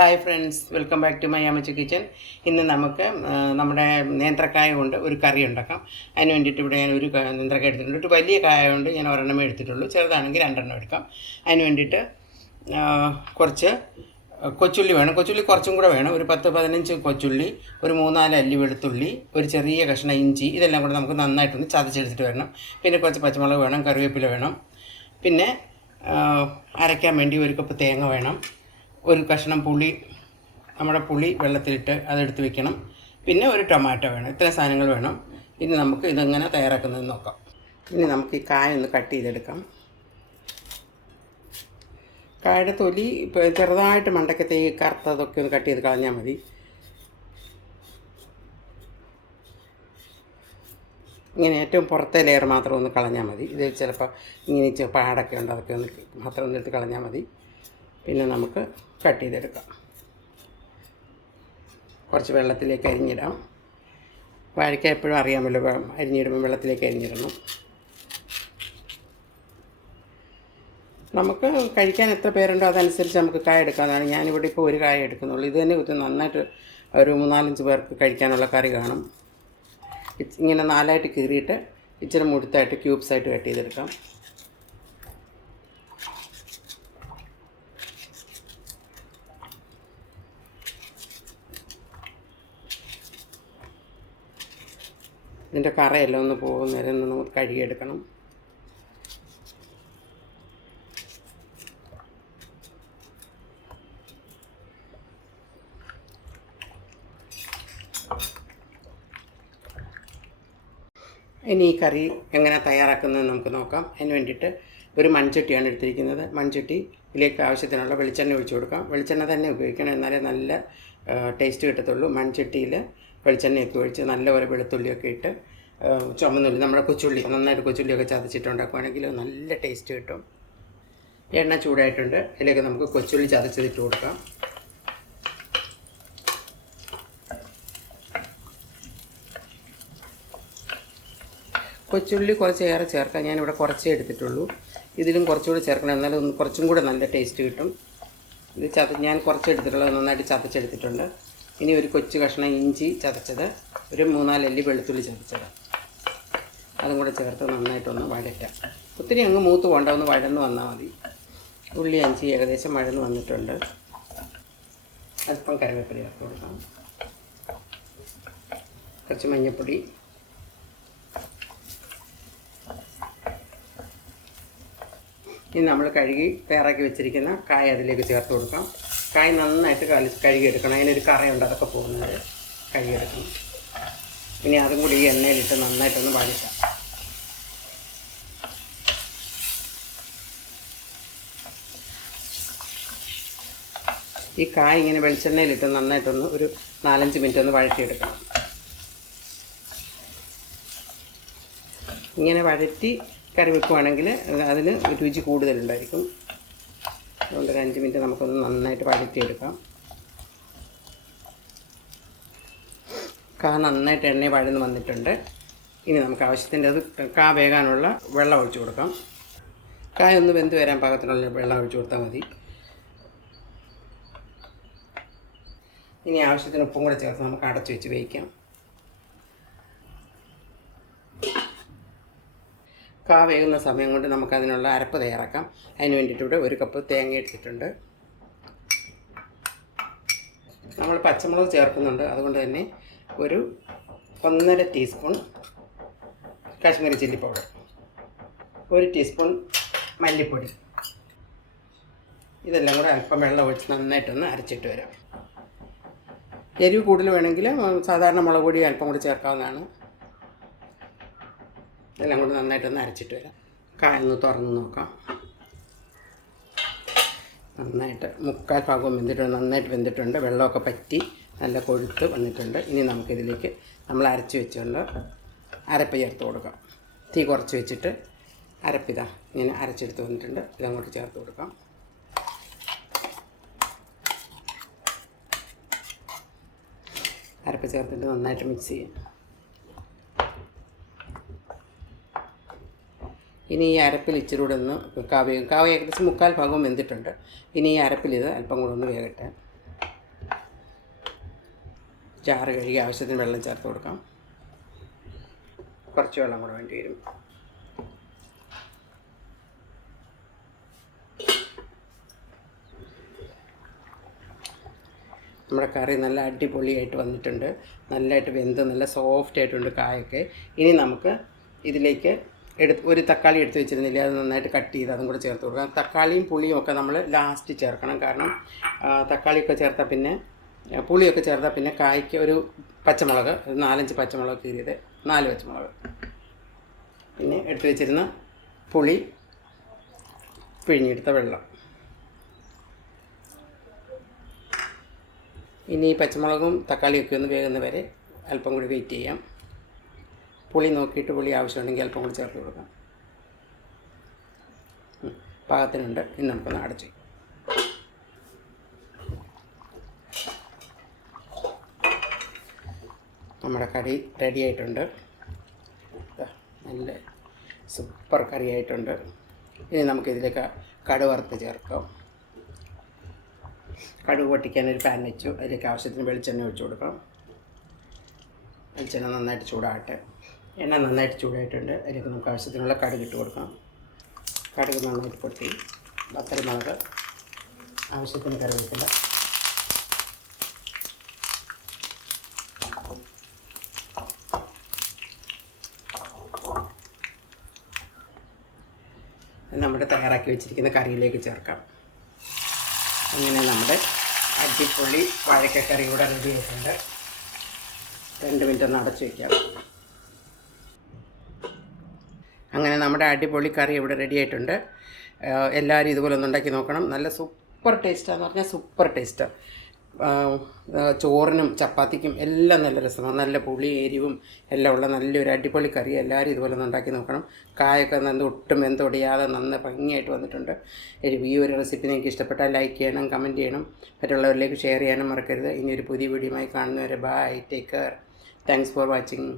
Hi friends welcome back to my Ammacha kitchen ഇന്ന് നമുക്ക് നമ്മുടെ നേന്ത്രക്കായ കൊണ്ട് ഒരു കറി ഉണ്ടാക്കാം. അതിന് വേണ്ടിയിട്ട് ഇവിടെ ഞാൻ ഒരു നേന്ത്രക്കായ എടുത്തിട്ടുണ്ട്. ഒരു വലിയ കായ കൊണ്ട് ഞാൻ ഒരെണ്ണമേ എടുത്തിട്ടുള്ളൂ. ചെറുതാണെങ്കിൽ രണ്ടെണ്ണം എടുക്കാം. അതിന് വേണ്ടിയിട്ട് കുറച്ച് കൊച്ചുള്ളി വേണം. കൊച്ചുള്ളി കുറച്ചും കൂടെ വേണം. ഒരു പത്ത് പതിനഞ്ച് കൊച്ചുള്ളി ഒരു മൂന്നാൽ അല്ലി വെളുത്തുള്ളി ഒരു ചെറിയ കഷ്ണം ഇഞ്ചി ഇതെല്ലാം കൂടെ നമുക്ക് നന്നായിട്ടൊന്ന് ചതച്ചെടുത്തിട്ട് വരണം. പിന്നെ കുറച്ച് പച്ചമുളക് വേണം കറിവേപ്പില വേണം. പിന്നെ അരയ്ക്കാൻ വേണ്ടി ഒരു കപ്പ് തേങ്ങ വേണം. ഒരു കഷ്ണം പുളി നമ്മുടെ പുളി വെള്ളത്തിലിട്ട് അതെടുത്ത് വെക്കണം. പിന്നെ ഒരു ടൊമാറ്റോ വേണം. ഇത്രയും സാധനങ്ങൾ വേണം. ഇനി നമുക്ക് ഇതെങ്ങനെ തയ്യാറാക്കുന്നത് നോക്കാം. ഇനി നമുക്ക് ഈ കായ ഒന്ന് കട്ട് ചെയ്തെടുക്കാം. കായയുടെ തൊലി ചെറുതായിട്ട് മണ്ടക്കത്തെ ഈ കറുത്തതൊക്കെ ഒന്ന് കട്ട് ചെയ്ത് കളഞ്ഞാൽ മതി. ഇങ്ങനെ ഏറ്റവും പുറത്തെ ലെയർ മാത്രം ഒന്ന് കളഞ്ഞാൽ മതി. ഇത് ചിലപ്പോൾ ഇങ്ങനെ പാടൊക്കെ ഉണ്ട് അതൊക്കെ ഒന്ന് മാത്രം ഒന്ന് എടുത്ത് കളഞ്ഞാൽ മതി. പിന്നെ നമുക്ക് കട്ട് ചെയ്തെടുക്കാം. കുറച്ച് വെള്ളത്തിലേക്ക് അരിഞ്ഞിടാം. വാഴയ്ക്ക എപ്പോഴും അറിയാമല്ലോ അരിഞ്ഞിടുമ്പോൾ വെള്ളത്തിലേക്ക് അരിഞ്ഞിടണം. നമുക്ക് കഴിക്കാൻ എത്ര പേരുണ്ടോ അതനുസരിച്ച് നമുക്ക് കായ എടുക്കാവുന്നതാണ്. ഞാനിവിടെ ഇപ്പോൾ ഒരു കായ എടുക്കുന്നുള്ളൂ. ഇത് തന്നെ ഇത് നന്നായിട്ട് ഒരു മൂന്നാലഞ്ച് പേർക്ക് കഴിക്കാനുള്ള കറി കാണും. ഇങ്ങനെ നാലായിട്ട് കീറിയിട്ട് ഇച്ചിരി മുഴുത്തായിട്ട് ക്യൂബ്സായിട്ട് കട്ട് ചെയ്തെടുക്കാം. ഇതിന്റെ കറയെല്ലാം ഒന്ന് പോകുന്നേരം നമുക്ക് കഴുകിയെടുക്കണം. ഇനി ഈ കറി എങ്ങനെ തയ്യാറാക്കുന്നത് നമുക്ക് നോക്കാം. അതിന് വേണ്ടിയിട്ട് ഒരു മൺചട്ടിയാണ് എടുത്തിരിക്കുന്നത്. മൺചട്ടി ഇതിലേക്ക് ആവശ്യത്തിനുള്ള വെളിച്ചെണ്ണ ഒഴിച്ചു കൊടുക്കാം. വെളിച്ചെണ്ണ തന്നെ ഉപയോഗിക്കണം എന്നാലേ നല്ല ടേസ്റ്റ് കിട്ടത്തുള്ളൂ മൺചട്ടിയിൽ വെളിച്ചെണ്ണയൊക്കെ ഒഴിച്ച് നല്ലപോലെ വെളുത്തുള്ളിയൊക്കെ ഇട്ട് ചുമന്നുള്ളി നമ്മുടെ കൊച്ചുള്ളി നന്നായിട്ട് കൊച്ചുള്ളിയൊക്കെ ചതച്ചിട്ടുണ്ടാക്കുവാണെങ്കിൽ നല്ല ടേസ്റ്റ് കിട്ടും. എണ്ണ ചൂടായിട്ടുണ്ട്. അതിലേക്ക് നമുക്ക് കൊച്ചുള്ളി ചതച്ചതിട്ട് കൊടുക്കാം. കൊച്ചുള്ളി കുറച്ച് ഏറെ ചേർക്കാം. ഞാനിവിടെ കുറച്ചേ എടുത്തിട്ടുള്ളൂ. ഇതിലും കുറച്ചുകൂടി ചേർക്കണം. എന്നാലും കുറച്ചും കൂടെ നല്ല ടേസ്റ്റ് കിട്ടും. ഇത് ചത ഞാൻ കുറച്ച് എടുത്തിട്ടുള്ളത് നന്നായിട്ട് ചതച്ചെടുത്തിട്ടുണ്ട്. ഇനി ഒരു കൊച്ചു കഷ്ണം ഇഞ്ചി ചതച്ചത് ഒരു മൂന്നാൽ അല്ലി വെളുത്തുള്ളി ചതച്ചത്. അതും കൂടെ ചേർത്ത് നന്നായിട്ടൊന്ന് വഴറ്റാം. ഒത്തിരി അങ്ങ് മൂത്ത് പോകണ്ട ഒന്ന് വഴന്ന് വന്നാൽ മതി. ഉള്ളി അഞ്ചി ഏകദേശം വഴന്ന് വന്നിട്ടുണ്ട്. അല്പം കറിവേപ്പില ചേർത്ത് കൊടുക്കാം. കുറച്ച് മഞ്ഞൾപ്പൊടി ഇനി നമ്മൾ കഴുകി തയ്യാറാക്കി വെച്ചിരിക്കുന്ന കായ അതിലേക്ക് ചേർത്ത് കൊടുക്കാം. കായ നന്നായിട്ട് കളി കഴുകിയെടുക്കണം. അതിനൊരു കറയുണ്ട് അതൊക്കെ പോകുന്നത്. കഴുകിയെടുക്കണം. ഇനി അതും കൂടി ഈ എണ്ണയിലിട്ട് നന്നായിട്ടൊന്ന് വഴറ്റാം. ഈ കായ ഇങ്ങനെ വെളിച്ചെണ്ണയിലിട്ട് നന്നായിട്ടൊന്ന് ഒരു നാലഞ്ച് മിനിറ്റ് ഒന്ന് വഴറ്റിയെടുക്കണം. ഇങ്ങനെ വഴറ്റി കറി വെക്കുവാണെങ്കിൽ അതിന് രുചി കൂടുതലുണ്ടായിരിക്കും. അതുകൊണ്ട് ഒരു അഞ്ച് മിനിറ്റ് നമുക്കൊന്ന് നന്നായിട്ട് വഴറ്റിയെടുക്കാം. കാ നന്നായിട്ട് എണ്ണ വഴന്ന് വന്നിട്ടുണ്ട്. ഇനി നമുക്ക് ആവശ്യത്തിന്റെ അത് കാ വേകാനുള്ള വെള്ളം ഒഴിച്ചു കൊടുക്കാം. കായ ഒന്ന് വെന്ത് വരാൻ പാകത്തിനുള്ള വെള്ളം ഒഴിച്ചു കൊടുത്താൽ മതി. ഇനി ആവശ്യത്തിന് ഉപ്പും കൂടെ ചേർത്ത് നമുക്ക് അടച്ചു വെച്ച് വേവിക്കാം. കാ വേകുന്ന സമയം കൊണ്ട് നമുക്ക് അതിനുള്ള അരപ്പ് തയ്യാറാക്കാം. അതിന് വേണ്ടിയിട്ട് ഇവിടെ ഒരു കപ്പ് തേങ്ങ എടുത്തിട്ടുണ്ട്. നമ്മൾ പച്ചമുളക് ചേർക്കുന്നുണ്ട്. അതുകൊണ്ട് തന്നെ ഒരു ഒന്നര ടീസ്പൂൺ കാശ്മീരി ചില്ലി പൗഡർ ഒരു ടീസ്പൂൺ മല്ലിപ്പൊടി. ഇതെല്ലാം കൂടെ അല്പം വെള്ളം ഒഴിച്ച് നന്നായിട്ടൊന്ന് അരച്ചിട്ട് വരാം. എരിവ് കൂടുതൽ വേണമെങ്കിൽ സാധാരണ മുളക് പൊടി അല്പം കൂടി ചേർക്കാവുന്നതാണ്. ഇതെല്ലാം കൂടി നന്നായിട്ടൊന്ന് അരച്ചിട്ട് വരാം. കായൊന്ന് തുറന്ന് നോക്കാം. നന്നായിട്ട് മുക്കാൽ ഭാഗവും വെന്തിട്ടുണ്ട് നന്നായിട്ട് വെന്തിട്ടുണ്ട്. വെള്ളമൊക്കെ പറ്റി നല്ല കൊഴുത്ത് വന്നിട്ടുണ്ട്. ഇനി നമുക്കിതിലേക്ക് നമ്മൾ അരച്ച് വെച്ചുകൊണ്ട് അരപ്പ് ചേർത്ത് കൊടുക്കാം. തീ കുറച്ച് വെച്ചിട്ട് അരപ്പിതാ ഇങ്ങനെ അരച്ചെടുത്ത് വന്നിട്ടുണ്ട്. ഇതങ്ങോട്ട് ചേർത്ത് കൊടുക്കാം. അരപ്പ് ചേർത്തിട്ട് നന്നായിട്ട് മിക്സ് ചെയ്യാം. ഇനി ഈ അരപ്പിൽ ഇച്ചിരി കൂടെ ഒന്ന് കാവ്യം കാവ്യ ഏകദേശം മുക്കാൽ ഭാഗവും വെന്തിട്ടുണ്ട്. ഇനി ഈ അരപ്പിൽ ഇത് അല്പം കൂടെ ഒന്ന് വേകട്ടെ ചാറ് കഴുകി ആവശ്യത്തിന് വെള്ളം ചേർത്ത് കൊടുക്കാം. കുറച്ച് വെള്ളം കൂടെ വേണ്ടി വരും. നമ്മുടെ കറി നല്ല അടിപൊളിയായിട്ട് വന്നിട്ടുണ്ട്. നല്ലതായിട്ട് വെന്ത് നല്ല സോഫ്റ്റ് ആയിട്ടുണ്ട് കായൊക്കെ. ഇനി നമുക്ക് ഇതിലേക്ക് എടുത്ത് ഒരു തക്കാളി എടുത്ത് വെച്ചിരുന്നില്ല അത് നന്നായിട്ട് കട്ട് ചെയ്ത് അതും കൂടെ ചേർത്ത് കൊടുക്കണം. തക്കാളിയും പുളിയും ഒക്കെ നമ്മൾ ലാസ്റ്റ് ചേർക്കണം. കാരണം തക്കാളിയൊക്കെ ചേർത്താൽ പിന്നെ പുളിയൊക്കെ ചേർത്താൽ പിന്നെ കായ്ക്ക് ഒരു പച്ചമുളക് നാലഞ്ച് പച്ചമുളക് കീറിയത് നാല് പച്ചമുളക്. പിന്നെ എടുത്ത് വെച്ചിരുന്ന പുളി പിഴിഞ്ഞെടുത്ത വെള്ളം. ഇനി പച്ചമുളകും തക്കാളിയൊക്കെ ഒന്ന് വേകുന്ന വരെ അല്പം കൂടി വെയിറ്റ് ചെയ്യാം. പുളി നോക്കിയിട്ട് പുളി ആവശ്യമുണ്ടെങ്കിൽ അല്പം കൂടി ചേർത്ത് കൊടുക്കാം. പാകത്തിനുണ്ട്. ഇനി നമുക്കൊന്ന് അടച്ചു. നമ്മുടെ കറി റെഡി ആയിട്ടുണ്ട്. ദാ, നല്ല സൂപ്പർ കറി ആയിട്ടുണ്ട്. ഇനി നമുക്കിതിലേക്ക് കടുവറുത്ത് ചേർക്കാം. കടുക് പൊട്ടിക്കാൻ ഒരു പാൻ വെച്ചു. അതിലേക്ക് ആവശ്യത്തിന് വെളിച്ചെണ്ണ ഒഴിച്ചു കൊടുക്കാം. വെളിച്ചെണ്ണ നന്നായിട്ട് ചൂടാകട്ടെ. എണ്ണ നന്നായിട്ട് ചൂടായിട്ടുണ്ട്. അതിലേക്ക് നമുക്ക് ആവശ്യത്തിനുള്ള കടുക് ഇട്ട് കൊടുക്കാം. കടുക് നന്നായിട്ട് പൊട്ടി. പത്തരമുളക് ആവശ്യത്തിന് കറിവേപ്പില. നമ്മുടെ തയ്യാറാക്കി വെച്ചിരിക്കുന്ന കറിയിലേക്ക് ചേർക്കാം. അങ്ങനെ നമ്മുടെ അടിപൊളി വാഴക്കക്കറി കൂടെ റെഡി ആയിട്ടുണ്ട്. രണ്ട് മിനിറ്റ് ഒന്ന് അടച്ചു വയ്ക്കാം അങ്ങനെ നമ്മുടെ അടിപൊളി കറി ഇവിടെ റെഡി ആയിട്ടുണ്ട്. എല്ലാവരും ഇതുപോലെ ഒന്ന് ഉണ്ടാക്കി നോക്കണം. നല്ല സൂപ്പർ ടേസ്റ്റാന്ന് പറഞ്ഞാൽ സൂപ്പർ ടേസ്റ്റ് ചോറിനും ചപ്പാത്തിക്കും എല്ലാം നല്ല രസമാണ്. നല്ല പുളി എരിവും എല്ലാം ഉള്ള നല്ലൊരു അടിപൊളി കറി. എല്ലാവരും ഇതുപോലെ ഒന്ന് ഉണ്ടാക്കി നോക്കണം. കായൊക്കെ നല്ല ഒട്ടും വെന്തൊടിയാതെ നന്ന് ഭംഗിയായിട്ട് വന്നിട്ടുണ്ട്. ഈ ഒരു റെസിപ്പി നിങ്ങൾക്ക് ഇഷ്ടപ്പെട്ടാൽ ലൈക്ക് ചെയ്യണം കമന്റ് ചെയ്യണം. മറ്റുള്ളവരിലേക്ക് ഷെയർ ചെയ്യാനും മറക്കരുത്. ഇനി ഒരു പുതിയ വീഡിയോയുമായി കാണുന്നവരെ bye take care thanks for watching